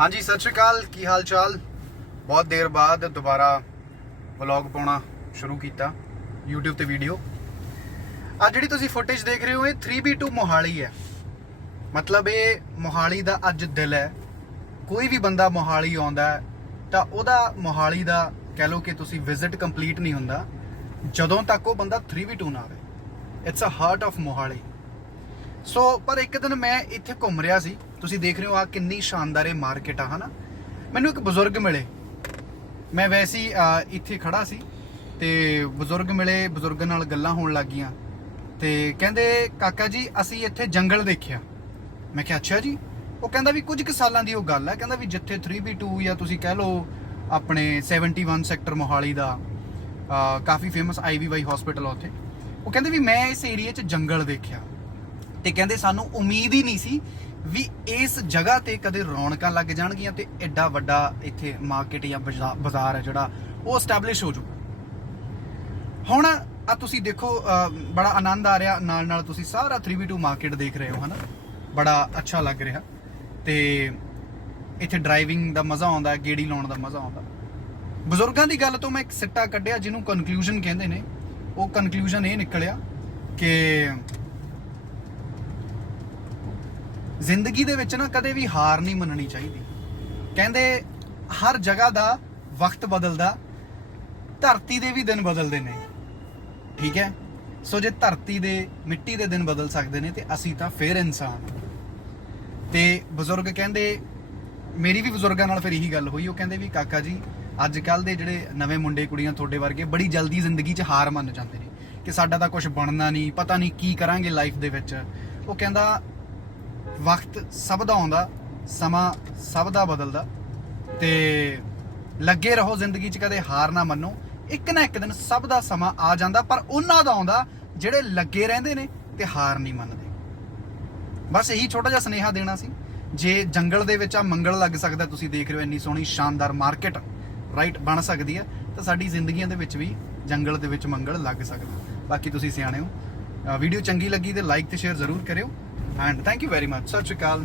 ਹਾਂਜੀ, ਸਤਿ ਸ਼੍ਰੀ ਅਕਾਲ। ਕੀ ਹਾਲ ਚਾਲ ਬਹੁਤ ਦੇਰ ਬਾਅਦ ਦੁਬਾਰਾ ਵਲੌਗ ਪਾਉਣਾ ਸ਼ੁਰੂ ਕੀਤਾ, YouTube ਤੇ ਵੀਡੀਓ ਆ ਜਿਹੜੀ ਤੁਸੀਂ ਫੁਟੇਜ ਦੇਖ ਰਹੇ ਹੋ, ਇਹ 3B2 ਮੋਹਾਲੀ ਹੈ। ਮਤਲਬ ਇਹ ਮੋਹਾਲੀ ਦਾ ਅੱਜ ਦਿਲ ਹੈ। ਕੋਈ ਵੀ ਬੰਦਾ ਮੋਹਾਲੀ ਆਉਂਦਾ ਤਾਂ ਉਹਦਾ ਮੋਹਾਲੀ ਦਾ ਕਹਿ ਲਓ ਕਿ ਤੁਸੀਂ ਵਿਜ਼ਿਟ ਕੰਪਲੀਟ ਨਹੀਂ ਹੁੰਦਾ। ਜਦੋਂ ਤੱਕ ਉਹ ਬੰਦਾ 3B2 ਨਾ ਆਵੇ। It's a heart of Mohali. So ਪਰ ਇੱਕ ਦਿਨ ਮੈਂ ਇੱਥੇ ਘੁੰਮ ਰਿਹਾ ਸੀ। ਤੁਸੀਂ ਦੇਖ ਰਹੇ ਹੋ ਆ ਕਿੰਨੀ ਸ਼ਾਨਦਾਰ ਇਹ ਮਾਰਕੀਟ ਆ, ਹਨਾ? ਮੈਨੂੰ ਇੱਕ ਬਜ਼ੁਰਗ ਮਿਲੇ। ਮੈਂ ਵੈਸੇ ਹੀ ਇੱਥੇ ਖੜਾ ਸੀ ਤੇ ਬਜ਼ੁਰਗ ਮਿਲੇ, ਬਜ਼ੁਰਗ ਨਾਲ ਗੱਲਾਂ ਹੋਣ ਲੱਗੀਆਂ ਤੇ ਕਹਿੰਦੇ, ਕਾਕਾ ਜੀ, ਅਸੀਂ ਇੱਥੇ ਜੰਗਲ ਦੇਖਿਆ। ਮੈਂ ਕਿਹਾ, ਅੱਛਾ ਜੀ। ਉਹ ਕਹਿੰਦਾ ਵੀ ਕੁਝ ਕੁ ਸਾਲਾਂ ਦੀ ਉਹ ਗੱਲ ਹੈ ਕਹਿੰਦਾ ਵੀ ਜਿੱਥੇ 3B2 ਜਾਂ ਤੁਸੀਂ ਕਹਿ ਲਓ ਆਪਣੇ 71 ਸੈਕਟਰ ਮੋਹਾਲੀ ਦਾ ਕਾਫੀ ਫੇਮਸ ਆਈਵੀਵਾਈ ਹਸਪੀਟਲ ਆ ਉੱਥੇ। ਉਹ ਕਹਿੰਦੇ ਵੀ ਮੈਂ ਇਸ ਏਰੀਆ 'ਚ ਜੰਗਲ ਦੇਖਿਆ। ਤੇ ਕਹਿੰਦੇ ਸਾਨੂੰ ਉਮੀਦ ਹੀ ਨਹੀਂ ਸੀ ਵੀ ਇਸ ਜਗ੍ਹਾ ਤੇ ਕਦੇ ਰੌਣਕਾਂ ਲੱਗ ਜਾਣਗੀਆਂ ਤੇ ਐਡਾ ਵੱਡਾ ਇੱਥੇ ਮਾਰਕੀਟ ਜਾਂ ਬਾਜ਼ਾਰ ਹੈ ਜਿਹੜਾ, ਉਹ ਸਟੈਬਲਿਸ਼ ਹੋ ਜਾਊਗਾ। ਹੁਣ ਆ ਤੁਸੀਂ ਦੇਖੋ ਬੜਾ ਆਨੰਦ ਆ ਰਿਹਾ ਨਾਲ ਨਾਲ ਤੁਸੀਂ ਸਾਰਾ 3v2 ਮਾਰਕੀਟ ਦੇਖ ਰਹੇ ਹੋ, ਹਨਾ? ਬੜਾ ਅੱਛਾ ਲੱਗ ਰਿਹਾ। ਤੇ ਇੱਥੇ ਡਰਾਈਵਿੰਗ ਦਾ ਮਜ਼ਾ ਆਉਂਦਾ, ਗੇੜੀ ਲਾਉਣ ਦਾ ਮਜ਼ਾ ਆਉਂਦਾ। ਬਜ਼ੁਰਗਾਂ ਦੀ ਗੱਲ ਤੋਂ ਮੈਂ ਇੱਕ ਸਿੱਟਾ ਕੱਢਿਆ, ਜਿਹਨੂੰ ਕਨਕਲੂਜਨ ਕਹਿੰਦੇ ਨੇ। ਉਹ ਕਨਕਲੂਜਨ ਇਹ ਨਿਕਲਿਆ ਕਿ ਜ਼ਿੰਦਗੀ ਦੇ ਵਿੱਚ ਨਾ ਕਦੇ ਵੀ ਹਾਰ ਨਹੀਂ ਮੰਨਣੀ ਚਾਹੀਦੀ। ਕਹਿੰਦੇ ਹਰ ਜਗ੍ਹਾ ਦਾ ਵਕਤ ਬਦਲਦਾ, ਧਰਤੀ ਦੇ ਵੀ ਦਿਨ ਬਦਲਦੇ ਨੇ। ਠੀਕ ਹੈ? ਸੋ ਜੇ ਧਰਤੀ ਦੇ, ਮਿੱਟੀ ਦੇ ਦਿਨ ਬਦਲ ਸਕਦੇ ਨੇ ਤੇ ਅਸੀਂ ਤਾਂ ਫੇਰ ਇਨਸਾਨ ਹਾਂ। ਤੇ ਬਜ਼ੁਰਗ ਕਹਿੰਦੇ, ਮੇਰੀ ਵੀ ਬਜ਼ੁਰਗਾਂ ਨਾਲ ਫਿਰ ਇਹੀ ਗੱਲ ਹੋਈ। ਉਹ ਕਹਿੰਦੇ ਵੀ, ਕਾਕਾ ਜੀ ਅੱਜ ਕੱਲ ਦੇ ਜਿਹੜੇ ਨਵੇਂ ਮੁੰਡੇ, ਕੁੜੀਆਂ ਤੁਹਾਡੇ ਵਰਗੇ ਬੜੀ ਜਲਦੀ ਜ਼ਿੰਦਗੀ 'ਚ ਹਾਰ ਮੰਨ ਜਾਂਦੇ ਨੇ ਕਿ ਸਾਡਾ ਤਾਂ ਕੁਝ ਬਣਨਾ ਨਹੀਂ, ਪਤਾ ਨਹੀਂ ਕੀ ਕਰਾਂਗੇ ਲਾਈਫ ਦੇ ਵਿੱਚ। ਉਹ ਕਹਿੰਦਾ ਵਕਤ ਸਭ ਦਾ ਆਉਂਦਾ, ਸਮਾਂ ਸਭ ਦਾ ਬਦਲਦਾ। ਤੇ ਲੱਗੇ ਰਹੋ ਜ਼ਿੰਦਗੀ 'ਚ ਕਦੇ ਹਾਰ ਨਾ ਮੰਨੋ। ਇੱਕ ਨਾ ਇੱਕ ਦਿਨ ਸਭ ਦਾ ਸਮਾਂ ਆ ਜਾਂਦਾ, ਪਰ ਉਹਨਾਂ ਦਾ ਆਉਂਦਾ ਜਿਹੜੇ ਲੱਗੇ ਰਹਿੰਦੇ ਨੇ ਤੇ ਹਾਰ ਨਹੀਂ ਮੰਨਦੇ। ਬਸ ਇਹੀ ਛੋਟਾ ਜਿਹਾ ਸੁਨੇਹਾ ਦੇਣਾ ਸੀ। ਜੇ ਜੰਗਲ ਦੇ ਵਿੱਚ ਆ ਮੰਗਲ ਲੱਗ ਸਕਦਾ, ਤੁਸੀਂ ਦੇਖ ਰਹੇ ਹੋ ਇੰਨੀ ਸੋਹਣੀ ਸ਼ਾਨਦਾਰ ਮਾਰਕੀਟ ਰਾਈਟ ਬਣ ਸਕਦੀ ਹੈ। ਤਾਂ ਸਾਡੀ ਜ਼ਿੰਦਗੀਆਂ ਦੇ ਵਿੱਚ ਵੀ ਜੰਗਲ ਦੇ ਵਿੱਚ ਮੰਗਲ ਲੱਗ ਸਕਦਾ। ਬਾਕੀ ਤੁਸੀਂ ਸਿਆਣੇ ਹੋ। ਵੀਡੀਓ ਚੰਗੀ ਲੱਗੀ ਤੇ ਲਾਈਕ ਤੇ ਸ਼ੇਅਰ ਜ਼ਰੂਰ ਕਰਿਓ। And thank you very much Sat Sri Akal